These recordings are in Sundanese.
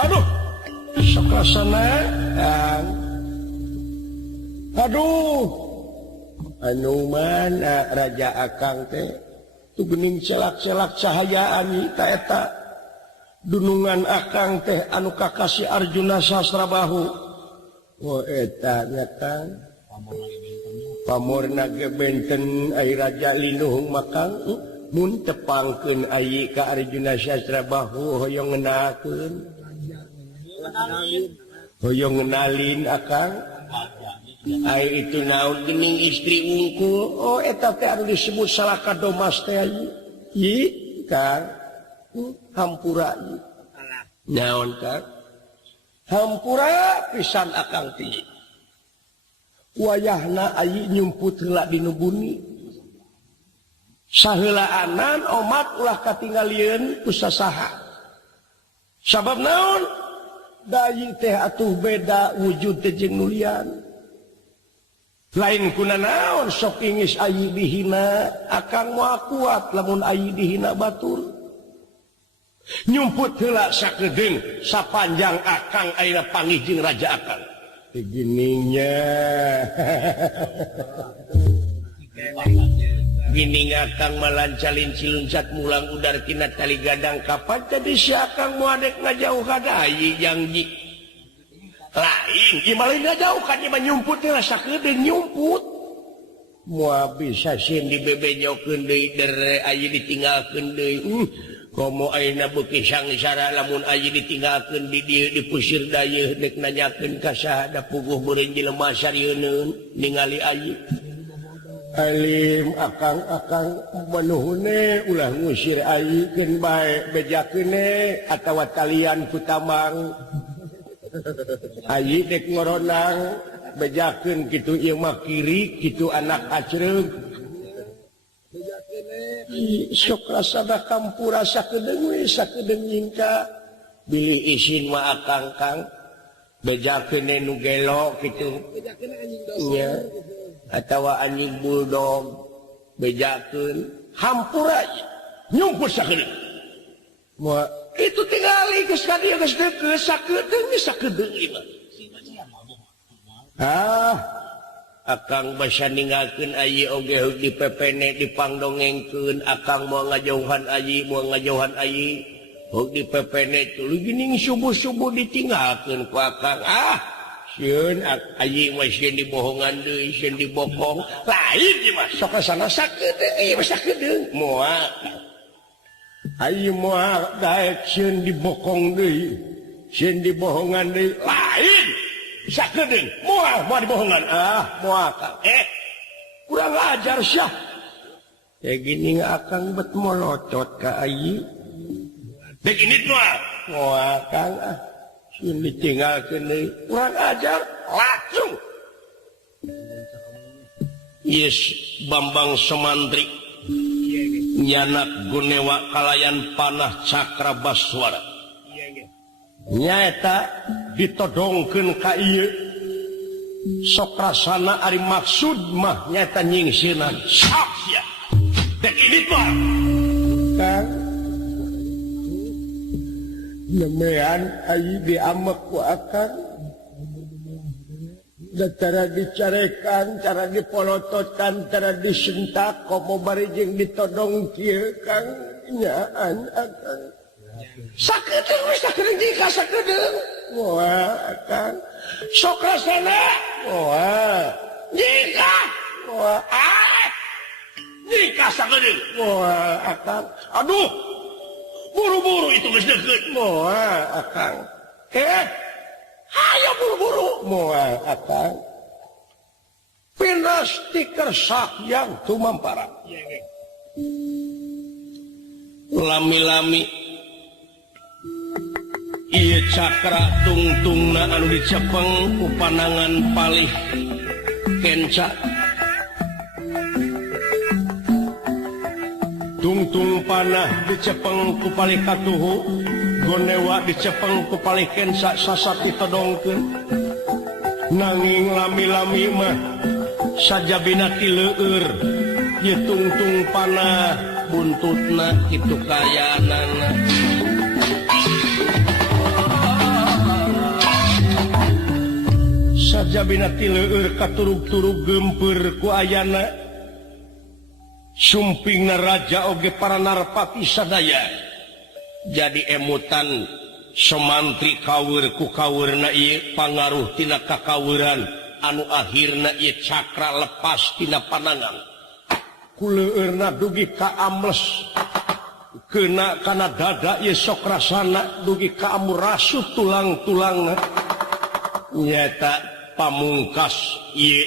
Aduh, sakasana. Aduh, anu mana Raja Akang teh tu geuning celak-celak cahaya ani ta eta dunungan Akang teh anu kakasih Arjuna Sasrabahu. Oh eta nya Kang. Pamorna ge benten ai Raja Linuhung makang mun tepangkeun ai ka Arjuna Sasrabahu hoyong ngeunakeun. Hoyong ngenalin Akang. Ai itu naon geuning istri unggul. Oh eta teh anu disebut salaka domas teh ieu Kang. Hampura ieu. Naon Kang? Hampura pisan Akang teh. Wayahna ai nyumput heula dinu bumi. Saheulaanan omat ulah katingalieun ku sasaha. Sabab naon? Dayi teh atuh beda wujud teh jeung nulian. Lain kuna naon sok ingis ayi dihina Akang moal kuat lamun ayi dihina batur. Nyumput heula sakedeung sapanjang Akang ayeuna panggih jeung Raja Akang. Begininya. Gini Akang malancalin ciluncat mulang udar kina tali gadang kapan jadi si Akang moadek ngajauh kadayi janji. Lain, gimana ngajauh kan ieu nyumput teh sakedeung nyumput. Moal bisa sieun dibebenyokeun deui dere aya ditinggalkeun deui. Komo ayeuna beuki sangsara lamun aya ditinggalkeun di dieu dipusir dayeuh dek nanyakeun ka saha da puguh beureun jelema sarieun ningali aya. Alim Akang manuhune ulah ngusir ai keun bae bejakeun atawa talian ku tamang. Ai dek ngoronang bejakeun kitu ieu mah kiri kitu anak acreug. Sok rasana kampura sakedeung we sakedeung nyingka bilih isin mah Akang Kang bejakeun nu gelo kitu. Nya atawa anjing bulldog bejakeun hampura nyumput sakedeung. Moal itu tingali geus ka dieu geus deukeut sakedeung ieu. Akang basa ninggalkeun ayi oge dipepene dipangdongengkeun Akang moal ngajauhan ayi hog dipepene tuluy geuning subuh-subuh ditinggalkeun ku Akang. Sieun ayi mah sieun dibohongan deui sieun dibokong lain ieu mah sok kasana sakedeung ieu sakedeung moal ayi moal daek sieun dibokong deui sieun dibohongan deui lain sakedeung moal dibohongan moal Kang kurang ajar syah ya gini Akang bet molotot ka ayi dek ini moal Kang sieun ditinggalkeun deui kurang ajar langsung. Yes Bambang Semantri nyanak Gunewa kalayan panah Cakrabaswara nyaeta ditodongkeun ka ieu sok rasana ari maksud mah nyaeta nyingsiran sak sia dek ini tuh Kang nemean ayi diamek ku Akang da cara dicarekan cara dipolototkan cara disentak komo bari jeung ditodong kieu Kang nyaan Akang sakedeung we sakedeung jika sakedeung moal Akang sok rasana moal jika moal jika sakedeung moal Akang aduh buru-buru itu geus deukeut moal Akang hayo buru-buru moal Akang pinas ti kersak yang tumampara lami-lami ieu cakra tungtungna anu dicepeng ku panangan palih kenca tungtung panah dicepeng ku palih katuhu Gonewa dicepeng ku palih kenca sasati todongkeun nanging lami-lami mah sajabina ti leueur ieu tungtung panah buntutna kitu kayanana saja binati leur katurug-turug gempeur ku ayana sumpingna raja oge para narpati sadaya jadi emutan semantri kaweur ku kawurna ieu pangaruh tina kakawuran anu akhirna ieu cakra lepas tina panangan ku leurna dugi ka amles kena kana dada ieu sok rasana dugi ka amurasu tulang-tulangna nyata pamungkas ieu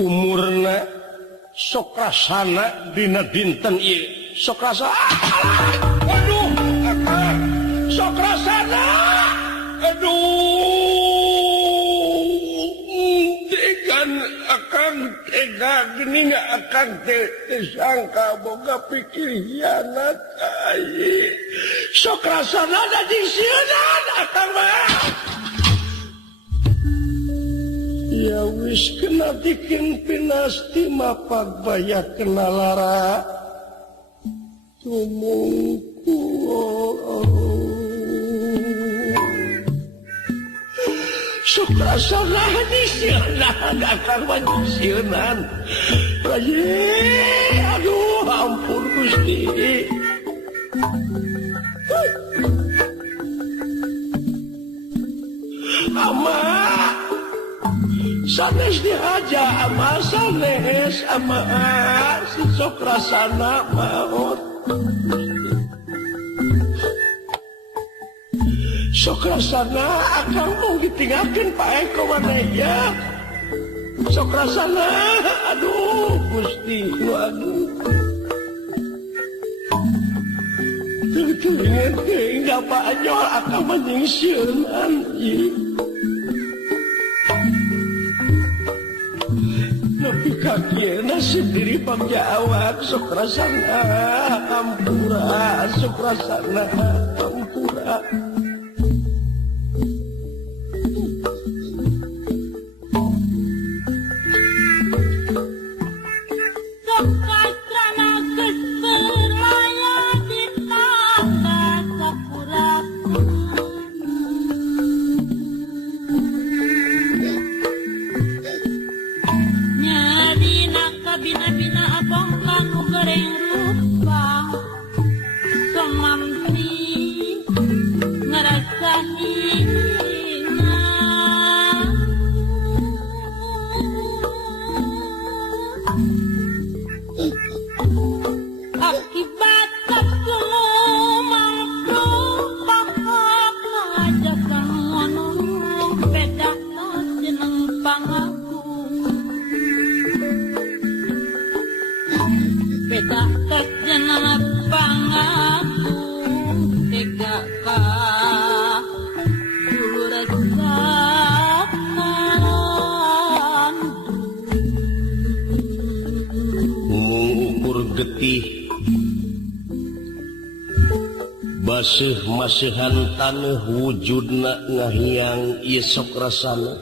umurna sok rasana dina dinten ieu sok rasa aduh akang sok rasana aduh tegan akang tega geuning akang teh sangka boga pikir hianat ai sok rasana da disieun akang mah ya wis kena bikin pinasti mapak baya kena lara tumungku sok rasana disieun akang mah disieun aduh ampun Gusti ama sanes dihaja ama sanes ama si sok rasana maot sok rasana akang mau ditinggalkeun pae ka manehnya sok rasana aduh Gusti aduh teuing teuing dapat anyol akang menyingsieunan ieu tapi kakiena sendiri pangjawab sok rasana ampura sok rasana ampura Maseuhan taneuh wujudna ngahiang ieu sok rasana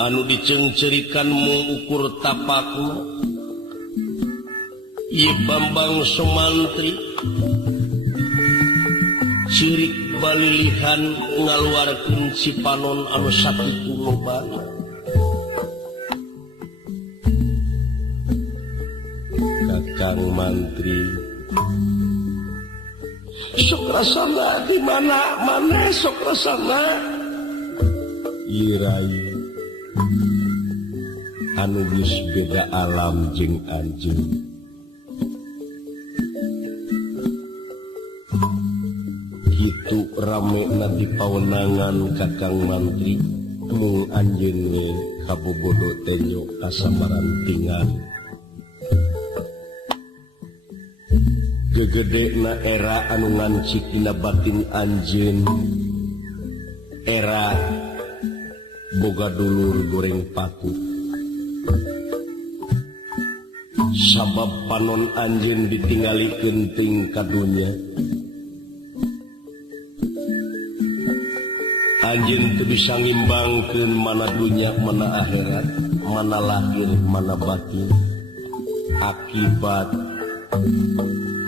anu diceungceurikan mung ukur tapakna ieu Bambang Sumantri cirik balilihan ngaluarkeun si panon anu sakitu lobana Kakang Mantri sok rasana di mana mana sok rasana irai anu geus beda alam jeung anjeun kitu ramena di pawenangan Kakang Mantri mung anjeun we kabobodo teh nyo kasamarantingan gegedena era anu ngancik dina batin anjeun era boga dulur goreng paku sabab panon anjeun ditinggalikeun teuing ka dunya anjeun teu bisa ngimbangkeun mana dunya mana akhirat mana lahir mana batin akibat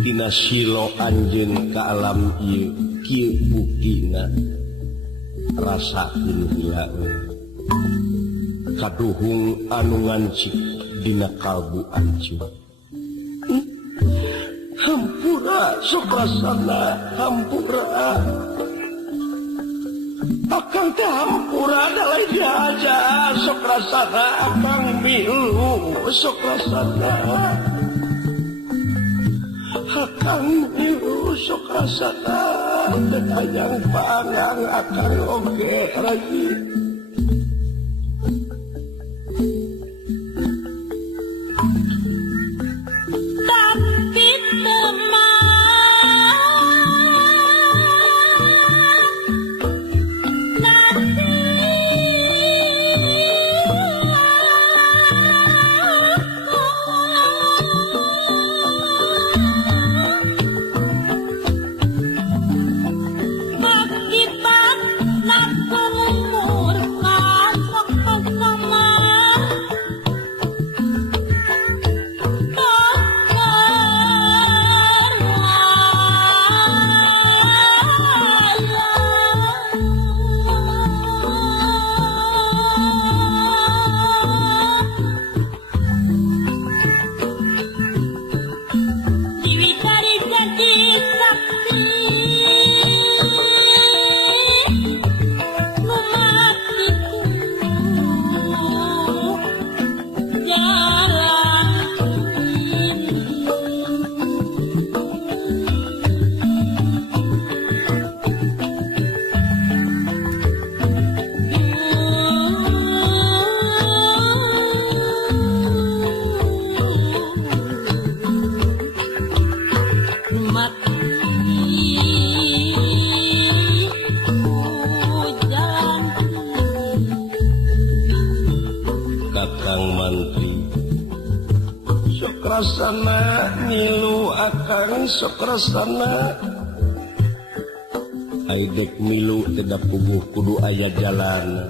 tina silo anjeun ka alam ieu kieu buktina rasakeun heula kaduhung anu ngancik dina kalbu ancur. Hampura sok rasana hampura akang teh hampura dalai diaja sok rasana akang milu sok rasana akang milu sok rasana teh hayang pangang akang oge lagi. Sokrasana nilu akang sokrasana aidek milu tidak puguh kudu aya jalan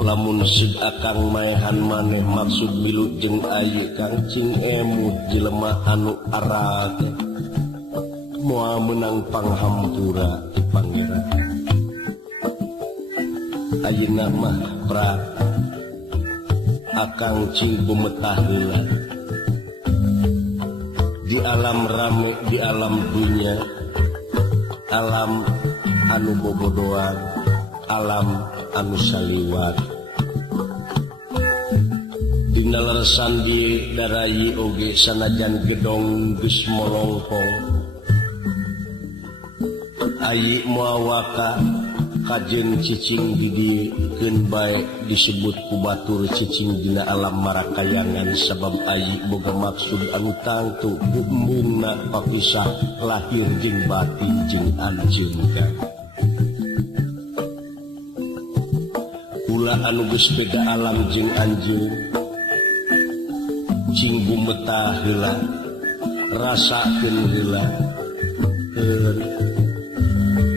lamun sid akang maehan maneh maksud milu jeung aye kang cing emut jelema anu arag moal menang panghampura ti pangeran ayeuna mah pra akang cing bumetah heula di alam rame di alam dunia alam anu bobodohan alam anu saliwat dina leresan di darayi oge sanajan gedong geus molongkong ayi muawaka kajen cicing didikeun bae disebut ku batur cicing dina alam marakayangan sabab ayi boga maksud anu tangtu embungna papisah lahir jeung batin jeung anjeun ka ulah anu geus beda alam jeung anjeun cing bumetah heula rasakeun heula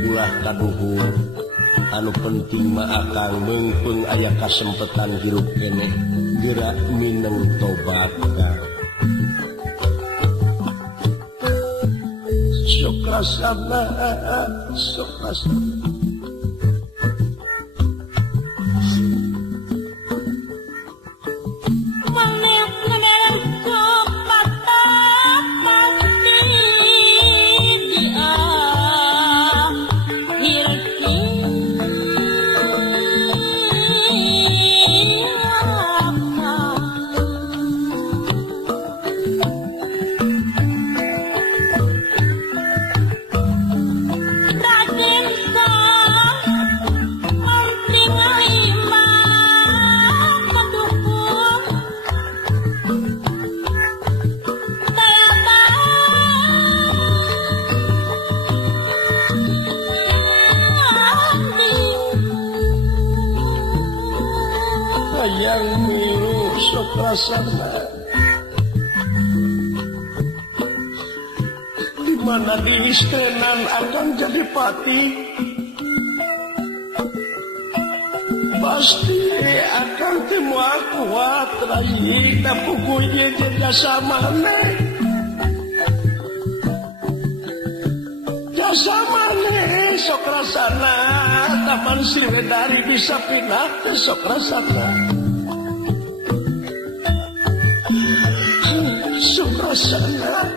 ulah kaduhur anu penting mah akang meungpeung aya kasempetan hirup keneh geura mineng tobat sok rasana sok rasana yang milu sok rasana dimana diistenan akan jadi pati pasti akan semua kuat lagi napugunya jasa mana jasa mana sok rasana Taman Siredari bisa pindah ke sok rasana. Sok rasana.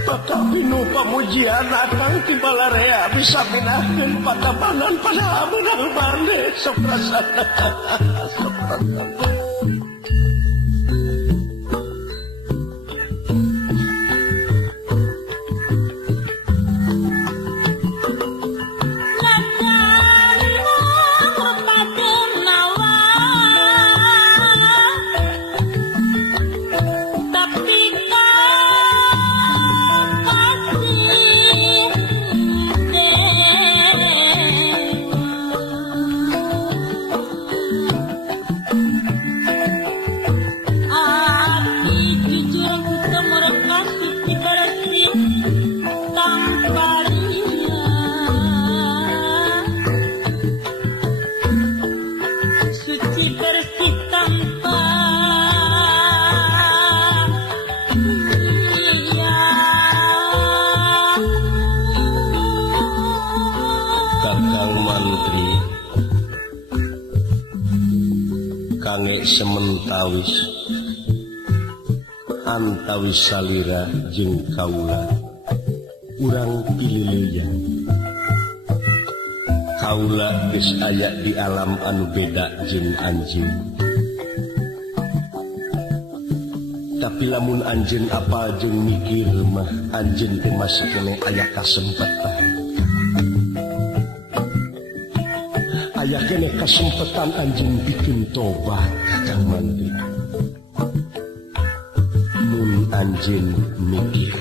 Bakal pinu pamujian akang ti Balarea bisa pinahkeun patabanan pada menang bande sok rasana. Sok rasana. Sementawis antawis salira jeung kaula urang pililian kaula geus aya di alam anu beda jeung anjeun tapi lamun anjeun apal jeung mikir mah anjeun teh masih kene aya kasempatan aya kene kasempatan anjeun bikin tobat Kang Mantri mun anjeun mikir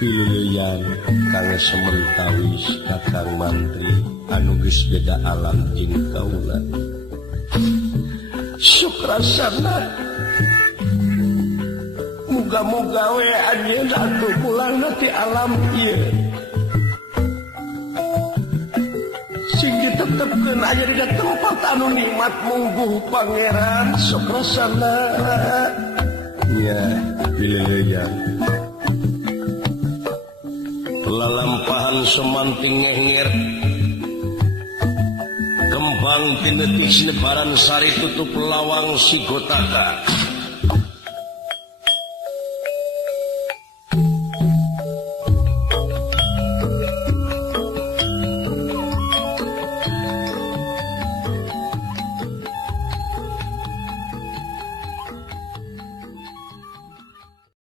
pililian kang sementawis ka Kang Mantri anu geus beda alam jeung kaula sukrasana muga-muga we anjeun atuh pulangna ti alam ieu tetepkeun aya di tempat anu nikmat mungguh pangeran sok rasana nya pililian lalampahan semanting ngenger kembang pinetis nebaran sari tutup lawang si gotaka